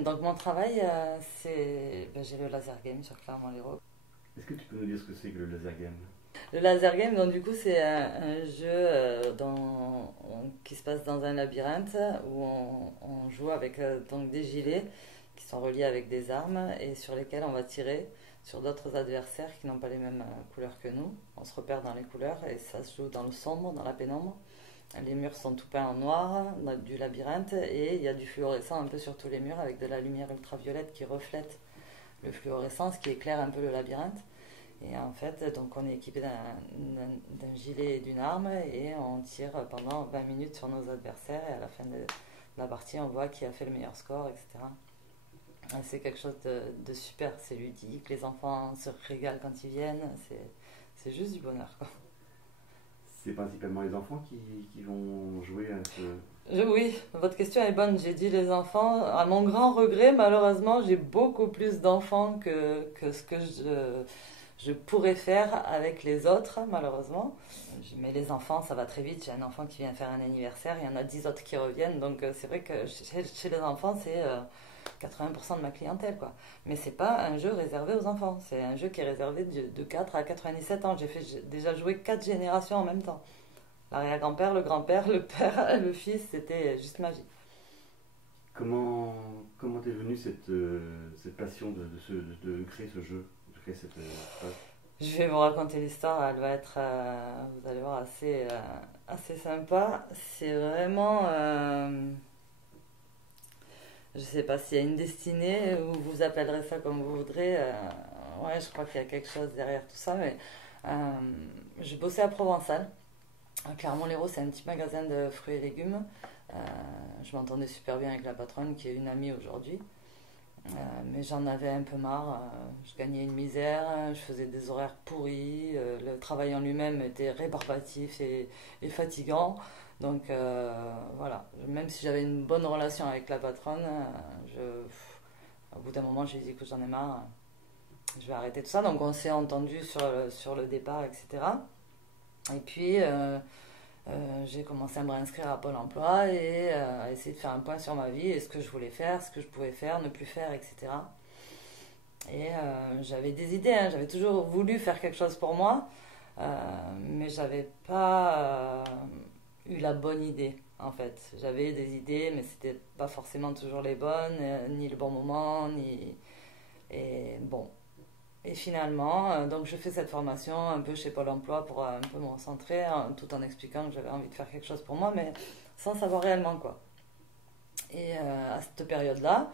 Donc mon travail, j'ai le laser game sur Clermont-Lérault. Est-ce que tu peux nous dire ce que c'est que le laser game? Le laser game, donc du coup, c'est un jeu qui se passe dans un labyrinthe où on joue avec donc des gilets qui sont reliés avec des armes et sur lesquels on va tirer sur d'autres adversaires qui n'ont pas les mêmes couleurs que nous. On se repère dans les couleurs et ça se joue dans le sombre, dans la pénombre. Les murs sont tout peints en noir du labyrinthe et il y a du fluorescent un peu sur tous les murs avec de la lumière ultraviolette qui reflète le fluorescent, ce qui éclaire un peu le labyrinthe. Et en fait, donc on est équipé d'un gilet et d'une arme et on tire pendant 20 minutes sur nos adversaires et à la fin de la partie, on voit qui a fait le meilleur score, etc. C'est quelque chose de super, c'est ludique, les enfants se régalent quand ils viennent, c'est juste du bonheur, quoi. C'est principalement les enfants qui vont jouer à ce... Oui, votre question est bonne. J'ai dit les enfants. À mon grand regret, malheureusement, j'ai beaucoup plus d'enfants que ce que je pourrais faire avec les autres, malheureusement. Mais les enfants, ça va très vite. J'ai un enfant qui vient faire un anniversaire, il y en a 10 autres qui reviennent. Donc c'est vrai que chez les enfants, c'est 80% de ma clientèle, quoi. Mais c'est pas un jeu réservé aux enfants. C'est un jeu qui est réservé de 4 à 97 ans. J'ai déjà joué 4 générations en même temps. L'arrière-grand-père, le grand-père, le père, le fils, c'était juste magique. Comment comment t'es venue cette passion de créer ce jeu, de créer cette phrase? Je vais vous raconter l'histoire, elle va être, vous allez voir, assez sympa. C'est vraiment, je sais pas s'il y a une destinée, ou vous appellerez ça comme vous voudrez. Ouais, je crois qu'il y a quelque chose derrière tout ça, mais euh, je bossais à Provençal. À Clermont-Lérault, c'est un petit magasin de fruits et légumes. Euh, je m'entendais super bien avec la patronne, qui est une amie aujourd'hui. Mais j'en avais un peu marre. Je gagnais une misère, je faisais des horaires pourris. Le travail en lui-même était rébarbatif et fatigant. Donc voilà, même si j'avais une bonne relation avec la patronne, au bout d'un moment, j'ai dit que j'en ai marre. Je vais arrêter tout ça. Donc on s'est entendu sur le départ, etc. Et puis j'ai commencé à me réinscrire à Pôle emploi et à essayer de faire un point sur ma vie et ce que je voulais faire, ce que je pouvais faire, ne plus faire, etc. Et j'avais des idées, hein. J'avais toujours voulu faire quelque chose pour moi, mais j'avais pas eu la bonne idée en fait. J'avais des idées, mais c'était pas forcément toujours les bonnes, ni le bon moment, ni. Et bon. Et finalement, donc je fais cette formation un peu chez Pôle emploi pour un peu me recentrer, hein, tout en expliquant que j'avais envie de faire quelque chose pour moi, mais sans savoir réellement quoi. Et à cette période-là,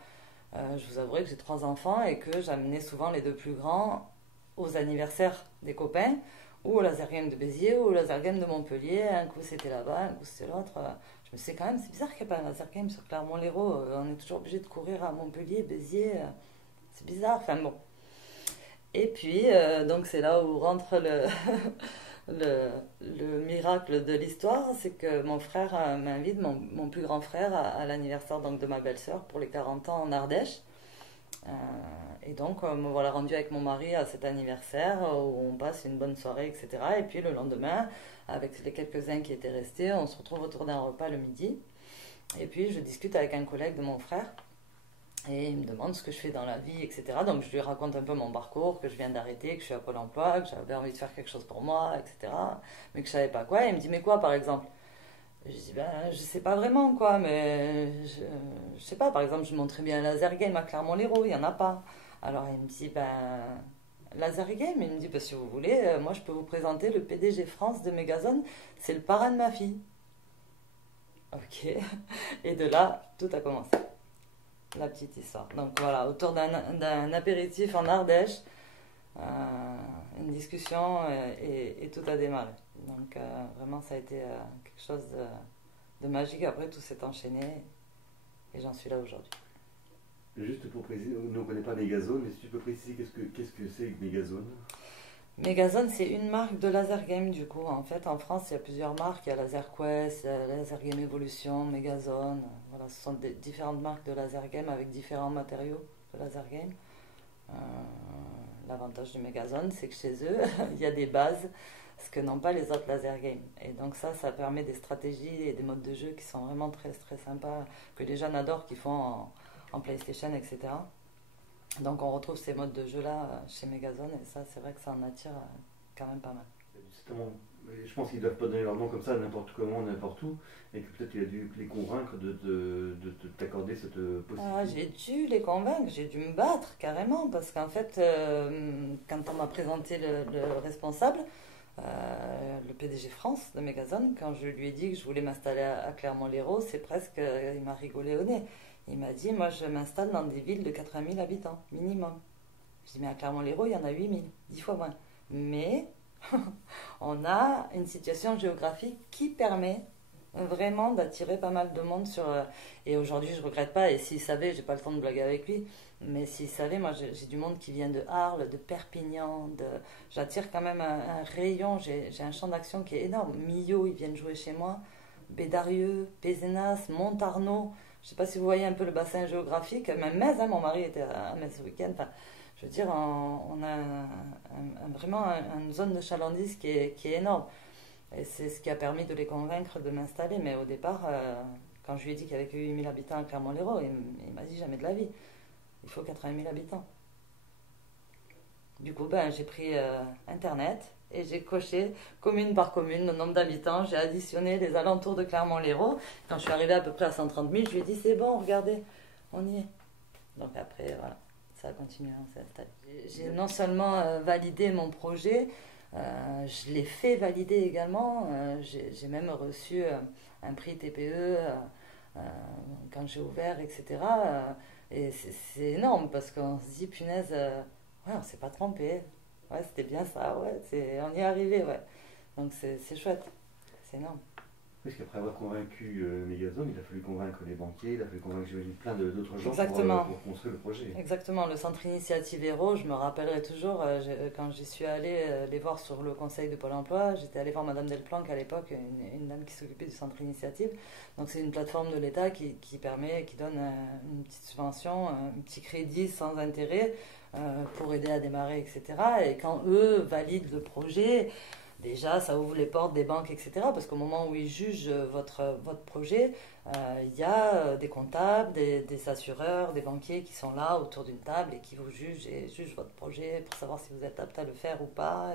je vous avouerai que j'ai trois enfants et que j'amenais souvent les deux plus grands aux anniversaires des copains, ou au laser game de Béziers, ou au laser game de Montpellier. Un coup c'était là-bas, un coup c'était l'autre. Je me disais quand même, c'est bizarre qu'il n'y ait pas un laser game sur Clermont-Lérault. On est toujours obligé de courir à Montpellier, Béziers. C'est bizarre. Enfin bon. Et puis, donc c'est là où rentre le miracle de l'histoire, c'est que mon frère m'invite, mon plus grand frère, à l'anniversaire donc, de ma belle-sœur pour les 40 ans en Ardèche. Euh, et donc, me voilà rendu avec mon mari à cet anniversaire où on passe une bonne soirée, etc. Et puis le lendemain, avec les quelques-uns qui étaient restés, on se retrouve autour d'un repas le midi. Et puis, je discute avec un collègue de mon frère. Et il me demande ce que je fais dans la vie, etc. Donc je lui raconte un peu mon parcours, que je viens d'arrêter, que je suis à Pôle emploi, que j'avais envie de faire quelque chose pour moi, etc. Mais que je savais pas quoi. Et il me dit, mais quoi par exemple? Je dis, ben je sais pas vraiment quoi, mais je sais pas. Par exemple, je montrais bien un laser game à Clermont-Lérault, il y en a pas. Alors il me dit, ben laser game, il me dit, ben, si vous voulez, moi je peux vous présenter le PDG France de Megazone, c'est le parrain de ma fille. Ok. Et de là, tout a commencé. La petite histoire. Donc voilà, autour d'un apéritif en Ardèche, une discussion et tout a démarré. Donc vraiment, ça a été quelque chose de magique. Après, tout s'est enchaîné et j'en suis là aujourd'hui. Juste pour préciser, nous on ne connaît pas Megazone, mais si tu peux préciser qu'est-ce que c'est que Megazone? Megazone, c'est une marque de laser game du coup. En fait, en France, il y a plusieurs marques. Il y a Laser Quest, il y a Laser Game Evolution, Megazone. Voilà, ce sont différentes marques de laser game avec différents matériaux de laser game. Euh, L'avantage du Megazone, c'est que chez eux, il y a des bases, ce que n'ont pas les autres laser games. Et donc ça permet des stratégies et des modes de jeu qui sont vraiment très très sympas, que les jeunes adorent, qui font en PlayStation, etc. Donc on retrouve ces modes de jeu-là chez Megazone et ça, c'est vrai que ça en attire quand même pas mal. Justement, je pense qu'ils ne doivent pas donner leur nom comme ça n'importe comment, n'importe où, et que peut-être tu as dû les convaincre de t'accorder cette Ah, possibilité. j'ai dû les convaincre, j'ai dû me battre carrément parce qu'en fait, quand on m'a présenté le responsable, le PDG France de Megazone, quand je lui ai dit que je voulais m'installer à Clermont-Lérault, c'est presque, il m'a rigolé au nez. Il m'a dit, moi je m'installe dans des villes de 80 000 habitants, minimum. Je dis, mais à Clermont-Lérault, il y en a 8 000, 10 fois moins. Mais on a une situation géographique qui permet vraiment d'attirer pas mal de monde sur. Et aujourd'hui, je regrette pas. Et s'il savait, j'ai pas le temps de blaguer avec lui. Mais s'il savait, moi, j'ai du monde qui vient de Arles, de Perpignan. J'attire quand même un rayon. J'ai un champ d'action qui est énorme. Millau, ils viennent jouer chez moi. Bédarieux, Pézenas, Montarnot. Je sais pas si vous voyez un peu le bassin géographique. Même Metz, hein, mon mari était à Metz ce week-end. Enfin, je veux dire, on a vraiment une zone de chalandise qui est énorme. Et c'est ce qui a permis de les convaincre de m'installer. Mais au départ, quand je lui ai dit qu'il y avait que 8 000 habitants à Clermont-Lérault, il m'a dit jamais de la vie. Il faut 80 000 habitants. Du coup, ben, j'ai pris Internet et j'ai coché commune par commune le nombre d'habitants. J'ai additionné les alentours de Clermont-Lérault. Quand je suis arrivée à peu près à 130 000, je lui ai dit c'est bon, regardez, on y est. Donc après, voilà, ça a continué à s'installer. J'ai non seulement validé mon projet, je l'ai fait valider également. J'ai même reçu un prix TPE euh, quand j'ai ouvert, etc. Et c'est énorme parce qu'on se dit, punaise, ouais, on s'est pas trompé. Ouais, c'était bien ça, ouais, on y est arrivé, ouais. Donc c'est chouette, c'est énorme. Parce qu'après avoir convaincu Megazone, il a fallu convaincre les banquiers, il a fallu convaincre j'imagine, plein d'autres gens Exactement. pour construire le projet. Exactement, le centre Initiative Héros, je me rappellerai toujours, quand j'y suis allée les voir sur le conseil de Pôle emploi, j'étais allée voir Madame Delplanque à l'époque, une dame qui s'occupait du centre Initiative. Donc c'est une plateforme de l'État qui permet, qui donne une petite subvention, un petit crédit sans intérêt pour aider à démarrer, etc. Et quand eux valident le projet, déjà ça ouvre les portes des banques, etc. Parce qu'au moment où ils jugent votre projet, il y a des comptables, des assureurs, des banquiers qui sont là autour d'une table et qui vous jugent et jugent votre projet pour savoir si vous êtes apte à le faire ou pas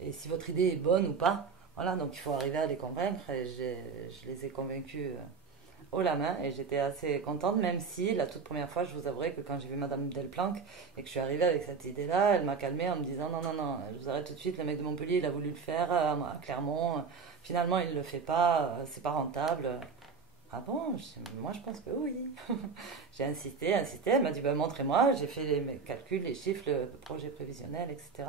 et si votre idée est bonne ou pas. Voilà, donc il faut arriver à les convaincre et je les ai convaincus haut la main et j'étais assez contente, même si la toute première fois, je vous avouerai que quand j'ai vu Madame Delplanque et que je suis arrivée avec cette idée-là, elle m'a calmée en me disant non, non, non, je vous arrête tout de suite, le mec de Montpellier, il a voulu le faire à Clermont, finalement il ne le fait pas, c'est pas rentable. Ah bon? Moi je pense que oui. J'ai insisté, insisté. Elle m'a dit bah, montrez-moi. J'ai fait mes calculs, les chiffres, le projet prévisionnel, etc.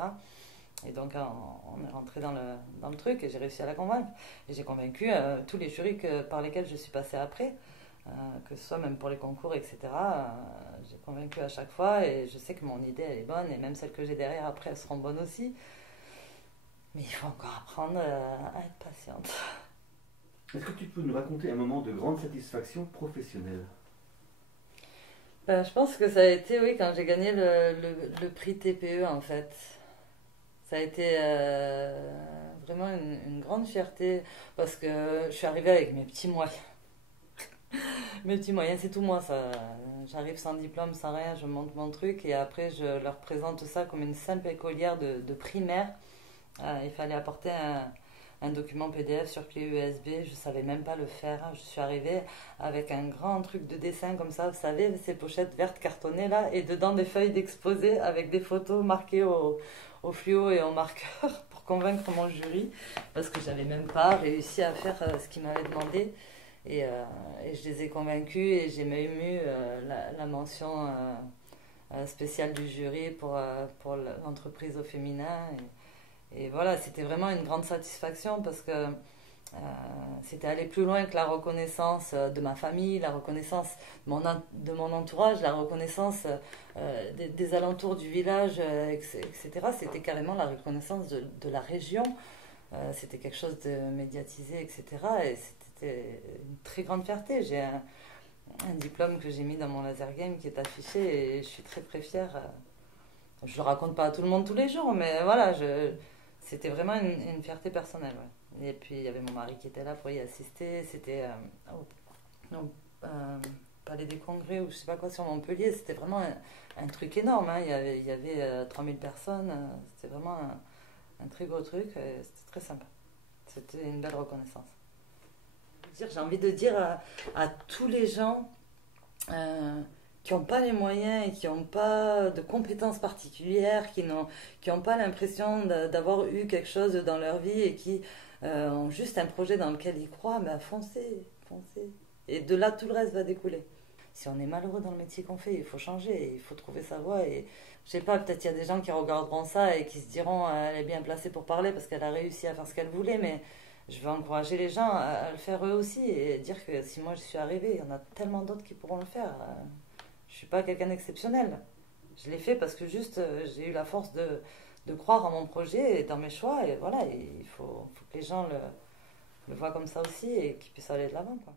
Et donc on est rentré dans le truc et j'ai réussi à la convaincre. Et j'ai convaincu tous les jurys par lesquels je suis passée après, que ce soit même pour les concours, etc. J'ai convaincu à chaque fois et je sais que mon idée elle est bonne et même celles que j'ai derrière après elles seront bonnes aussi. Mais il faut encore apprendre à être patiente. Est-ce que tu peux nous raconter un moment de grande satisfaction professionnelle? Je pense que ça a été, oui, quand j'ai gagné le prix TPE en fait. Ça a été vraiment une grande fierté parce que je suis arrivée avec mes petits moyens. Mes petits moyens, c'est tout moi ça. J'arrive sans diplôme, sans rien, je monte mon truc et après je leur présente ça comme une simple écolière de primaire. Il fallait apporter un document PDF sur clé USB, je savais même pas le faire. Je suis arrivée avec un grand truc de dessin comme ça, vous savez, ces pochettes vertes cartonnées là, et dedans des feuilles d'exposé avec des photos marquées au fluo et au marqueur pour convaincre mon jury, parce que j'avais même pas réussi à faire ce qu'ils m'avaient demandé. Et je les ai convaincus et j'ai même eu la mention spéciale du jury pour l'entreprise au féminin. Et voilà, c'était vraiment une grande satisfaction parce que c'était aller plus loin que la reconnaissance de ma famille, la reconnaissance de mon entourage, la reconnaissance des alentours du village, etc. C'était carrément la reconnaissance de la région. C'était quelque chose de médiatisé, etc. Et c'était une très grande fierté. J'ai un diplôme que j'ai mis dans mon laser game qui est affiché et je suis très très fière. Je le raconte pas à tout le monde tous les jours, mais voilà, c'était vraiment une fierté personnelle. Ouais. Et puis il y avait mon mari qui était là pour y assister. C'était Palais des Congrès ou je sais pas quoi sur Montpellier. C'était vraiment un truc énorme, hein. Il y avait 3000 personnes. C'était vraiment un très gros truc. Et c'était très sympa. C'était une belle reconnaissance. J'ai envie de dire à tous les gens qui n'ont pas les moyens et qui n'ont pas de compétences particulières, qui n'ont pas l'impression d'avoir eu quelque chose dans leur vie et qui ont juste un projet dans lequel ils croient, ben foncez, foncez. Et de là, tout le reste va découler. Si on est malheureux dans le métier qu'on fait, il faut changer, il faut trouver sa voie. Et je sais pas, peut-être il y a des gens qui regarderont ça et qui se diront elle est bien placée pour parler parce qu'elle a réussi à faire ce qu'elle voulait, mais je veux encourager les gens à le faire eux aussi et dire que si moi je suis arrivée, il y en a tellement d'autres qui pourront le faire. Je suis pas quelqu'un d'exceptionnel. Je l'ai fait parce que juste j'ai eu la force de croire en mon projet et dans mes choix. Et voilà, il faut que les gens le voient comme ça aussi et qu'ils puissent aller de l'avant, quoi.